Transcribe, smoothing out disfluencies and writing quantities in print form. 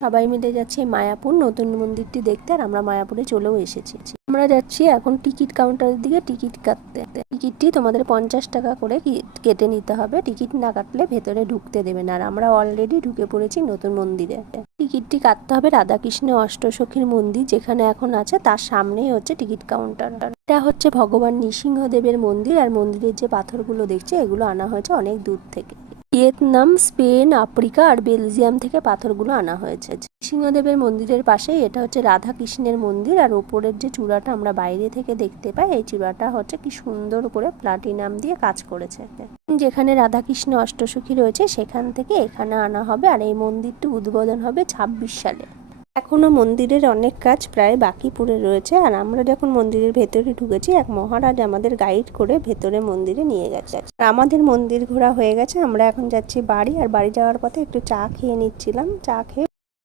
সবাই মিলে যাচ্ছি মায়াপুর নতুন মন্দিরটি দেখতে, আর আমরা মায়াপুরে চলেও এসেছি। আমরা যাচ্ছি এখন টিকিট কাউন্টারের দিকে টিকিট কাটতে। টিকিটটি তোমাদের 50 টাকা করে কেটে নিতে হবে। টিকিট না কাটলে ভেতরে ঢুকতে দেবে না। আর আমরা অলরেডি ঢুকে পড়েছি নতুন মন্দিরে। টিকিটটি কাটতে হবে রাধাকৃষ্ণ অষ্টসখীর মন্দির যেখানে এখন আছে, তার সামনেই হচ্ছে টিকিট কাউন্টার। এটা হচ্ছে ভগবান নৃসিংহদেবের মন্দির, আর মন্দিরের যে পাথরগুলো দেখছে এগুলো আনা হয়েছে অনেক দূর থেকে। ভিয়েতনাম, স্পেন, আফ্রিকা আর বেলজিয়াম থেকে পাথরগুলো আনা হয়েছে। নৃসিংহদেবের মন্দিরের পাশেই এটা হচ্ছে রাধা কৃষ্ণের মন্দির, আর ওপরের যে চূড়াটা আমরা বাইরে থেকে দেখতে পাই, এই চূড়াটা হচ্ছে কি সুন্দর করে প্লাটিনাম দিয়ে কাজ করেছে। যেখানে রাধাকৃষ্ণ অষ্টসখী রয়েছে সেখান থেকে এখানে আনা হবে, আর এই মন্দিরটি উদ্বোধন হবে 26 সালে। এখনো মন্দিরের অনেক কাজ প্রায় বাকি পড়ে রয়েছে। আর আমরা যখন মন্দিরের ভেতরে ঢুকেছি, এক মহারাজ আমাদের গাইড করে ভেতরে মন্দিরে নিয়ে গেছে। আমাদের মন্দির ঘোরা হয়ে গেছে, আমরা এখন যাচ্ছি বাড়ি। আর বাড়ি যাওয়ার পথে একটু চা খেয়ে নিচ্ছিলাম। চা খেয়ে